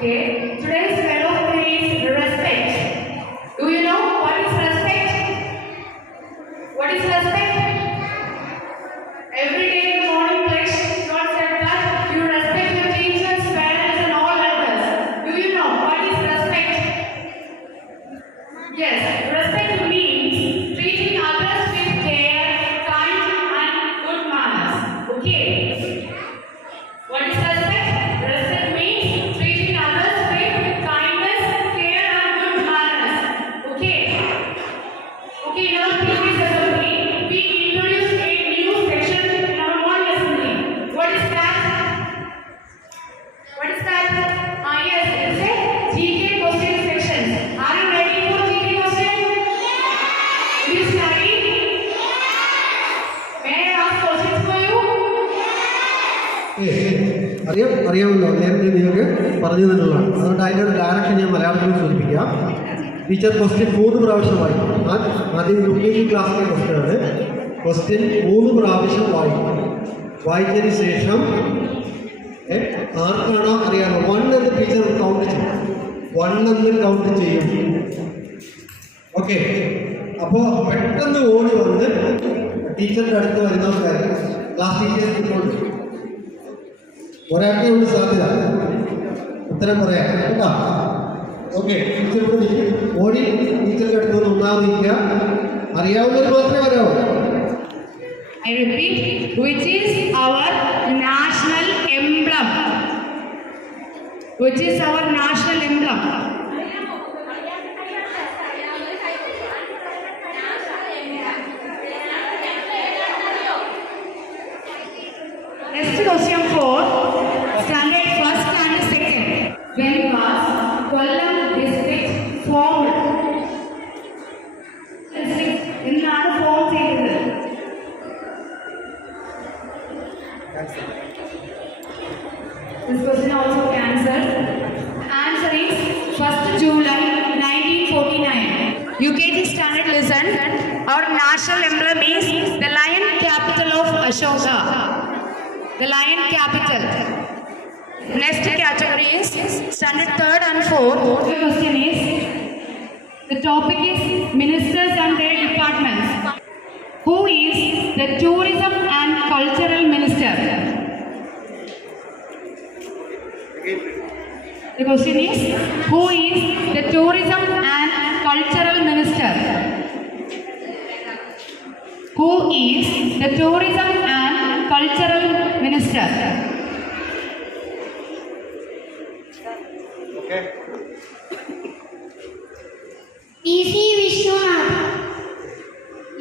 Okay. Today's fellow is respect. Do you know what is respect? What is respect? Every day in the morning pledge, God said that you respect your teachers, parents, and all others. Do you know what is respect? Yes, respect means treating others with care, kind, and good manners. Okay. What is respect? Respect means treating others with kindness, care, and good manners. Okay. Okay, now previous assembly, we introduced a new section in our morning assembly. What is that? What is that? Yes, it's a GK question section. Are you ready for GK question? Will you study? May I ask questions for you? അറിയാമല്ലോ നേരത്തെ നിങ്ങൾക്ക് പറഞ്ഞു തന്നുള്ളതാണ്. അതുകൊണ്ട് അതിൻ്റെ ഒരു ഡയറക്ഷൻ ഞാൻ മലയാളത്തിൽ സൂചിപ്പിക്കാം. ടീച്ചർ ക്വസ്റ്റ്യൻ 3 പ്രാവശ്യം വായിക്കും. ആദ്യം UKG ക്ലാസ്സിലെ ക്വസ്റ്റ്യനാണ്. ക്വസ്റ്റ്യൻ 3 പ്രാവശ്യം വായിക്കും. വായിച്ചതിന് ശേഷം ആർക്കാണോ അറിയാമോ 1 എന്ന് ടീച്ചർ കൗണ്ട് ചെയ്യും. 1 എന്ന് കൗണ്ട് ചെയ്യും. ഓക്കെ. അപ്പോൾ പെട്ടെന്ന് ഓടി വന്ന് ടീച്ചറിൻ്റെ അടുത്ത് വരുന്നവർക്ക് ക്ലാസ് ടീച്ചേഴ്സ് കൊണ്ട് ഒരാൾക്കേ ഉള്ളൂ സാധ്യത ഉത്തരം പറയാം കേട്ടോ. ഓക്കെ. ടീച്ചർ ഓടി ടീച്ചറിൻ്റെ അടുത്ത് വന്ന് ഒന്നാമത് നിൽക്കുക. അറിയാവുന്നവർ മാത്രമേ വരാവൂ. I repeat, which is our national emblem? Which is our national emblem? Next question 4, standard 1st and 2nd. When was Kollam district formed? എന്നാണ് ഫോം ചെയ്തത്? This question also answered. Answer is 1st July 1949. UKG standard listen. Our national emblem is the lion capital of Ashoka. The lion capital. Next category is standard 3rd and 4th. The question is, the topic is ministers and their departments. Who is the tourism and cultural minister? The question is, who is the tourism and cultural minister? Who is the tourism and cultural minister? Okay. E.C. Vishwanath.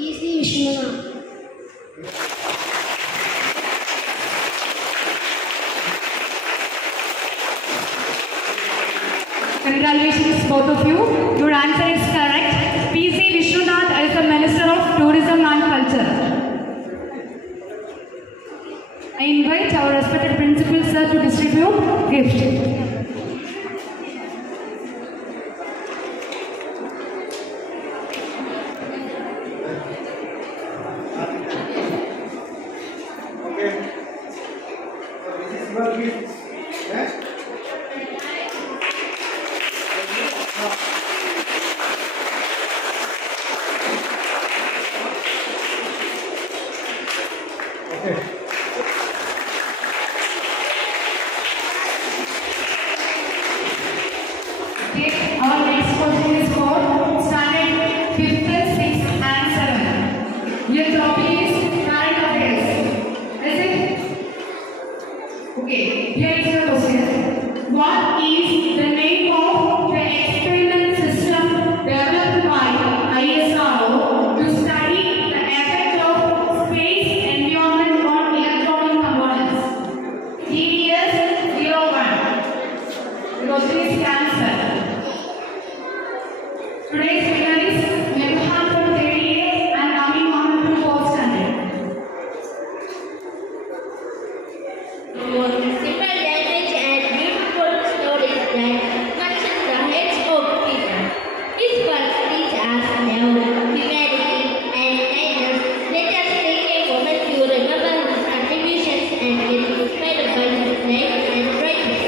E.C. Vishwanath. Congratulations both of you. Your answer is correct. P.C. Vishwanath is the Minister of Tourism and Culture. I invite our respected principal sir to distribute gift. Okay. So this is your gift. Yes? Okay. Okay, our next question is for standard 5th, 6th and 7th. Your topic is current affairs. Is it? Okay, here is your question. What is the name of the experiment system developed by ISRO to study the effect of space environment on electronic components? TDS 01. The question is answered. Today's winner is Nebhan from 3A and Amin Mohammed from 4th standard. Simple language and beautiful stories that touches the heads of people. His work teaches us love, humanity, and kindness. Let us take a moment to remember his contributions and get inspired by his life and writing.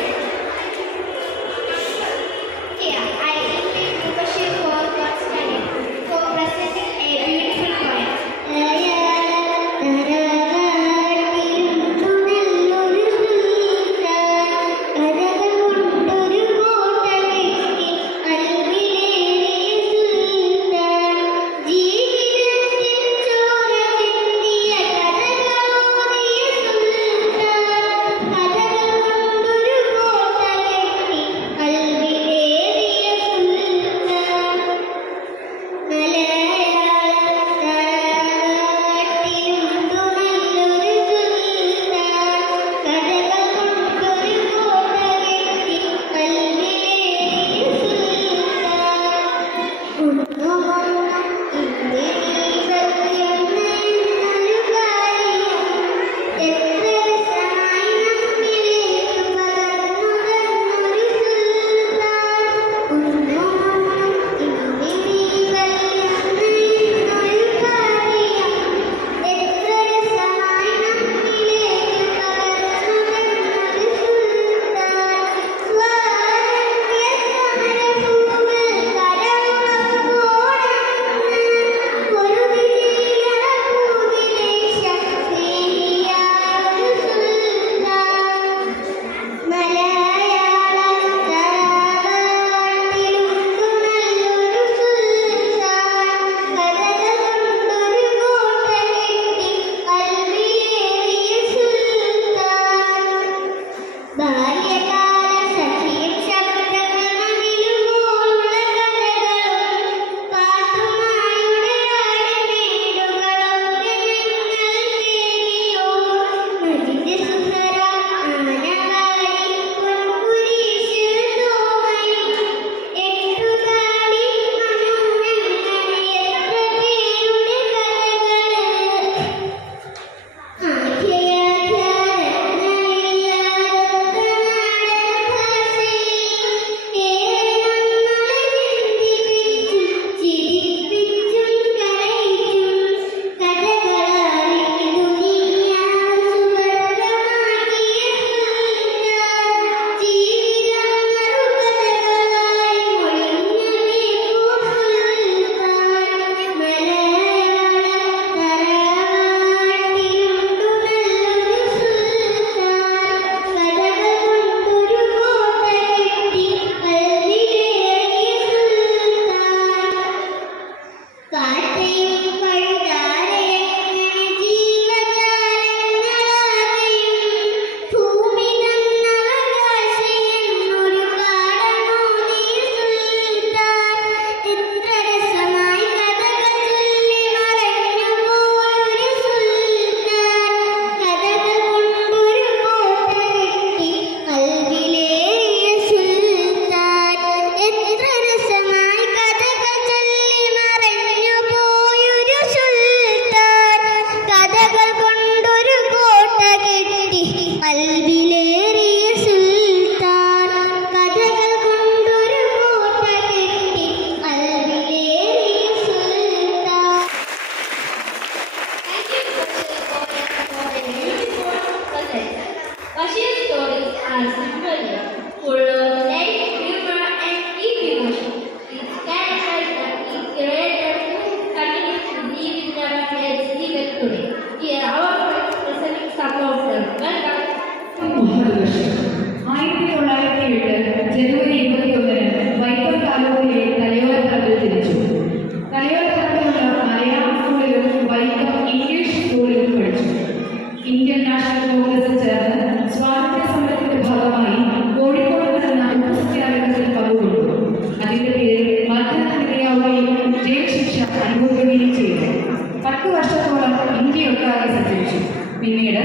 10 വർഷത്തോളം ഇന്ത്യയൊട്ടാകെ സഞ്ചരിച്ചു. പിന്നീട്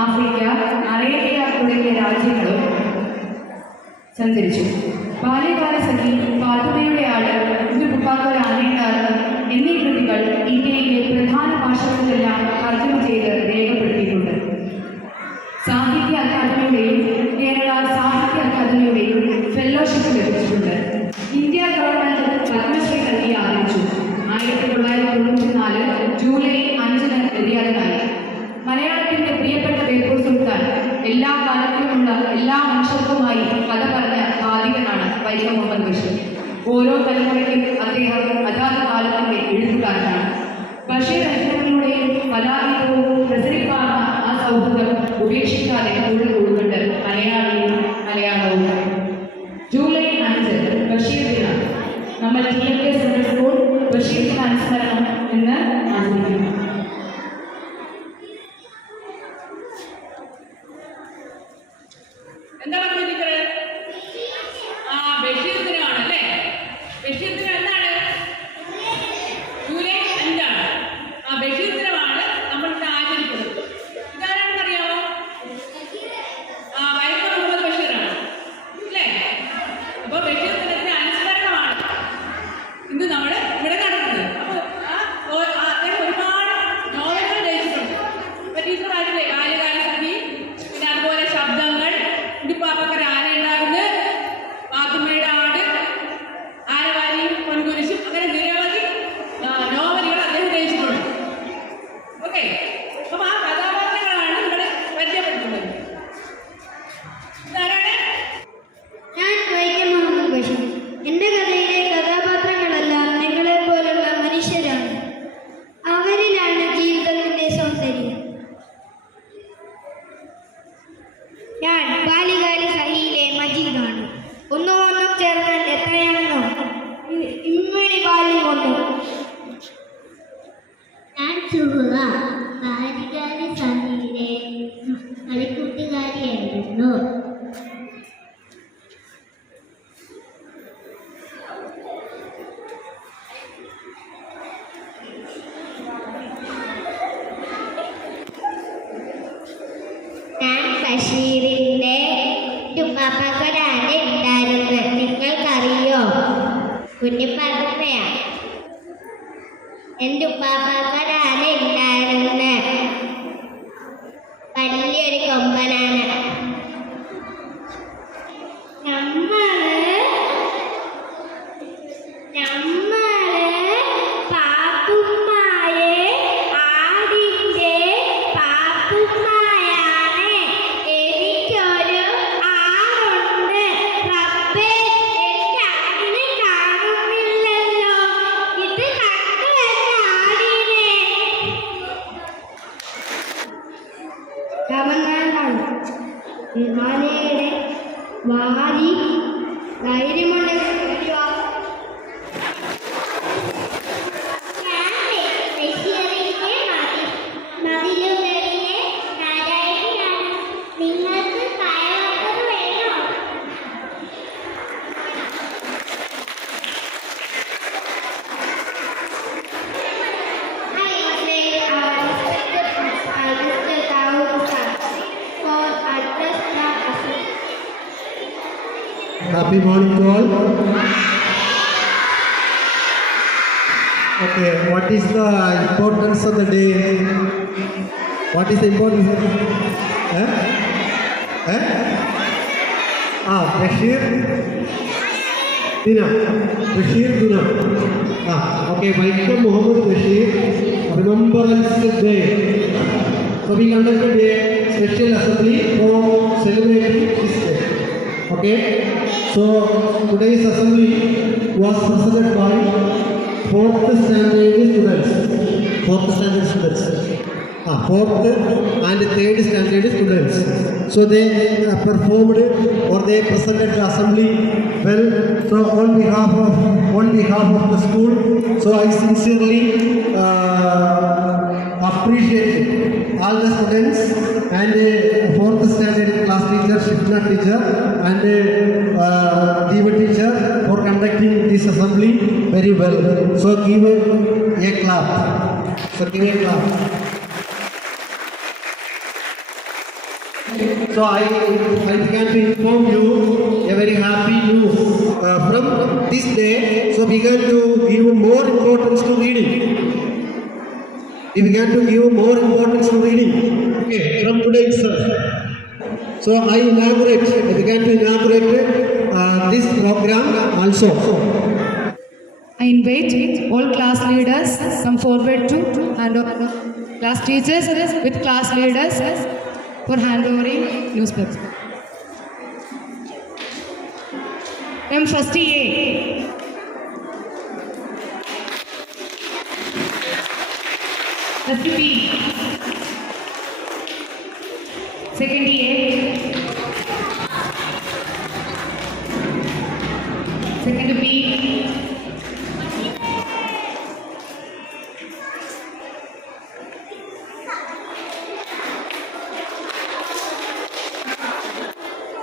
Africa, Arabia തുടങ്ങിയ രാജ്യങ്ങളും സഞ്ചരിച്ചു. ബാല്യകാല സഖി, പാത്തുമ്മയുടെ ആട്, ഉപ്പാക്കൊരു ആനയുണ്ടാകും എന്നീ കൃതികൾ ഇന്ത്യയിലെ പ്രധാന ഭാഷകളിലെല്ലാം തർജ്ജമ ചെയ്ത് രേഖപ്പെടുത്തിയിട്ടുണ്ട്. സാഹിത്യ അക്കാദമിയുടെയും കേരള സാഹിത്യ അക്കാദമിയുടെയും ഫെലോഷിപ്പ് ലഭിച്ചിട്ടുണ്ട്. ഇന്ത്യ ഗവൺമെന്റ് പത്മശ്രീ നൽകി ആദരിച്ചു. 1994 ജൂലൈ 5 നിര്യാതനായി. മലയാളത്തിന്റെ പ്രിയപ്പെട്ട ബേപ്പൂർ സുൽത്താൻ, എല്ലാ കാലത്തിലുമുള്ള എല്ലാ മനുഷ്യർക്കുമായി കഥ പറഞ്ഞ ആദികനാണ് വൈക്കം മുഹമ്മദ് ബഷീർ. ഓരോ തലമുറയ്ക്കും അദ്ദേഹം അതാത് കാലത്തിന്റെ എഴുത്തുകാരനാണ്. ബഷീർ അനുഭവങ്ങളുടെയും കലാവിധവും പ്രസരിപ്പാർന്ന ആ സൗഹൃദം ഉപേക്ഷിക്കാതെ കൂടെ കൊടുക്കുന്നുണ്ട് മലയാളവും. ജൂലൈ 5 ബഷീർ ദിനം. നമ്മൾ TMK സെൻട്രൽ സ്കൂൾ ബഷീർ ദിന അനുസ്മരണം എന്ന് ആചരിക്കുന്നു. എന്താ പറഞ്ഞിരിക്കുന്നത്? ബഷീർ ദിനമാണല്ലേ? ബഷീർ ദിനം എന്താണ്? ജൂലൈ 5 ബഷീർ ദിനമാണ് നമ്മളിവിടെ ആചരിക്കുന്നത്. ഇതാരാണെന്ന് അറിയാമോ? വൈക്കം മുഹമ്മദ് ബഷീറാണ് അല്ലേ? അപ്പോൾ ബഷീർ ദിനത്തിന്റെ അനുസ്മരണമാണ് ഇന്ന് നമ്മൾ ഇവിടെ നടക്കുന്നത്. അപ്പോൾ അദ്ദേഹം ഒരുപാട് നോവലുകൾ രചിച്ചിട്ടുണ്ട്. അപ്പോൾ ടീച്ചർ പറഞ്ഞില്ലേ, ബാല്യകാല സഖി, പിന്നെ അതുപോലെ ശബ്ദങ്ങൾ, ഉടുപ്പാപ്പക്കര ആനയുണ്ടാകുന്നത്, പാത്തുമ്മയുടെ ആട്, ആനവാരിയും പൊൻകുരിശും, അങ്ങനെ നിരവധി നോവലുകൾ അദ്ദേഹം രചിച്ചിട്ടുണ്ട്. ഓക്കെ, അപ്പം ആ കഥാപാത്രങ്ങളാണ് നിങ്ങൾ പരിചയപ്പെടുത്തുന്നത്. ഇതാരാണ്? ഞാൻ വൈക്കം മുഹമ്മദ് ബഷീർ. എൻ്റെ കഥയിലെ കഥാപാത്രങ്ങളെല്ലാം നിങ്ങളെപ്പോലുള്ള മനുഷ്യരാണ്. അവരിലാണ് ജീവിതത്തിൻ്റെ സൗന്ദര്യം. ഞാൻ ബാല്യകാല സഖിയിലെ മജീദാണ്. ഒന്നും ചേർന്നാൽ എത്രയാണെന്നോ ഇമ്മിണി ബാല്യം കൊണ്ട്. ഞാൻ സുഹൃത, ബാല്യകാല സഖിയിലെ കളിക്കൂട്ടുകാരിയായിരുന്നു. ഞാൻ ബഷീറിന്റെ ഉപ്പാപ്പക്കൊരാന ഉണ്ടായിരുന്നു. നിങ്ങൾക്കറിയോ? കുഞ്ഞിപ്പാത്തമ്മയാ. എൻ്റെ ഉപ്പാപ്പക്കൊരാന ഉണ്ടായിരുന്നു. വലിയൊരു കൊമ്പനാണ്. നമ്മള് പാത്തുമ്മയെ ആടിന്റെ പാത്തുമ്മയാണ്. എനിക്കൊരു ആടുണ്ട്. റബ്ബേ, എനിക്ക് ആടിനെ കാണുന്നില്ലല്ലോ. ഇത് കണ്ടു എന്റെ ആടിനെ. രാമനാരായണൻ ആനയുടെ വാരി ധൈര്യമുള്ള നിങ്ങൾക്ക് കയറൊക്കെ വേണോ? Happy morning to all. Okay, what is the importance of the day? What is the importance of the day? Bashir Dinam. Bashir Dinam. Okay, Waikom Muhammad Bashir Remembrance Day. So we conducted a special assembly for celebrating this day. Okay, so today's assembly was presented by 4th standard students. 4th standard students. 4th and 3rd standard students. So they performed or they presented the assembly well. So on behalf of the school, so I sincerely appreciate all the students and 4th standard class teacher, Shifna teacher and Diva teacher for conducting this this assembly very well. So give a clap. So give a clap. So I began to inform you a very happy news. From this day, so we began to give more importance to reading. We began to give more importance to reading. Okay, from today itself. So I began to inaugurate this program also. I invite all class leaders come forward to hand over class teachers with class leaders for handovering newspapers. From first A. First B. Second A. Second B.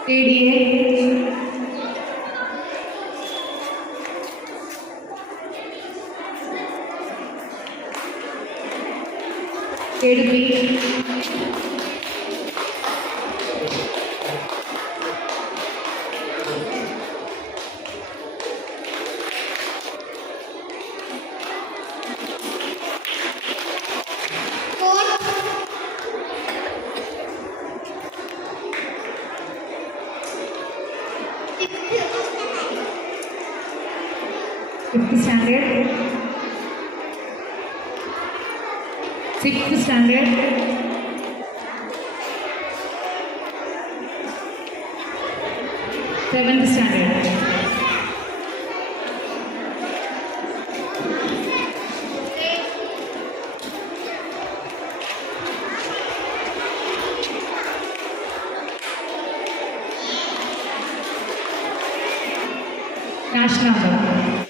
Third A. Third B. Fifth standard. Sixth standard. Seventh standard. Cash number.